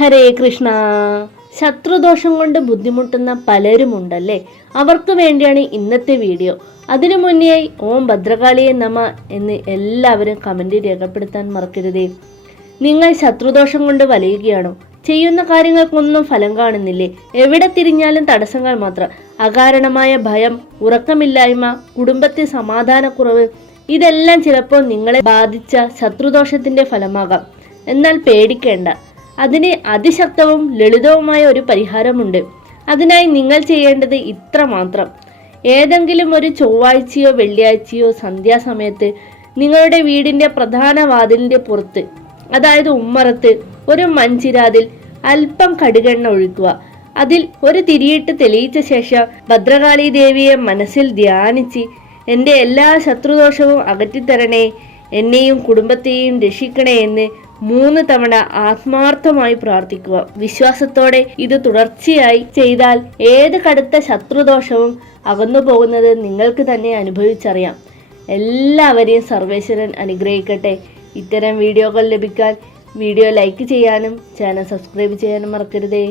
ഹരേ കൃഷ്ണ. ശത്രുദോഷം കൊണ്ട് ബുദ്ധിമുട്ടുന്ന പലരുമുണ്ടല്ലേ? അവർക്ക് വേണ്ടിയാണ് ഇന്നത്തെ വീഡിയോ. അതിനു മുന്നേയായി ഓം ഭദ്രകാളിയെ നമ എന്ന് എല്ലാവരും കമന്റിൽ രേഖപ്പെടുത്താൻ മറക്കരുതേ. നിങ്ങൾ ശത്രുദോഷം കൊണ്ട് വലയുകയാണോ? ചെയ്യുന്ന കാര്യങ്ങൾക്കൊന്നും ഫലം കാണുന്നില്ലേ? എവിടെ തിരിഞ്ഞാലും തടസ്സങ്ങൾ മാത്രം. അകാരണമായ ഭയം, ഉറക്കമില്ലായ്മ, കുടുംബത്തിൽ സമാധാനക്കുറവ്, ഇതെല്ലാം ചിലപ്പോൾ നിങ്ങളെ ബാധിച്ച ശത്രുദോഷത്തിന്റെ ഫലമാകാം. എന്നാൽ പേടിക്കേണ്ട, അതിന് അതിശക്തവും ലളിതവുമായ ഒരു പരിഹാരമുണ്ട്. അതിനായി നിങ്ങൾ ചെയ്യേണ്ടത് ഇത്ര മാത്രം. ഏതെങ്കിലും ഒരു ചൊവ്വാഴ്ചയോ വെള്ളിയാഴ്ചയോ സന്ധ്യാസമയത്ത് നിങ്ങളുടെ വീടിന്റെ പ്രധാന വാതിലിന്റെ പുറത്ത്, അതായത് ഉമ്മറത്ത്, ഒരു മൺചിരാതിൽ അല്പം കടുകെണ്ണ ഒഴിക്കുക. അതിൽ ഒരു തിരിയിട്ട് തെളിയിച്ച ശേഷം ഭദ്രകാളി ദേവിയെ മനസ്സിൽ ധ്യാനിച്ച് എൻ്റെ എല്ലാ ശത്രുദോഷവും അകറ്റിത്തരണേ, എന്നെയും കുടുംബത്തെയും രക്ഷിക്കണേ എന്ന് 3 തവണ ആത്മാർത്ഥമായി പ്രാർത്ഥിക്കുക. വിശ്വാസത്തോടെ ഇത് തുടർച്ചയായി ചെയ്താൽ ഏത് കടുത്ത ശത്രുദോഷവും അകന്നു പോകുന്നത് നിങ്ങൾക്ക് തന്നെ അനുഭവിച്ചറിയാം. എല്ലാവരെയും സർവേശ്വരൻ അനുഗ്രഹിക്കട്ടെ. ഇത്തരം വീഡിയോകൾ ലഭിക്കാൻ വീഡിയോ ലൈക്ക് ചെയ്യാനും ചാനൽ സബ്സ്ക്രൈബ് ചെയ്യാനും മറക്കരുതേ.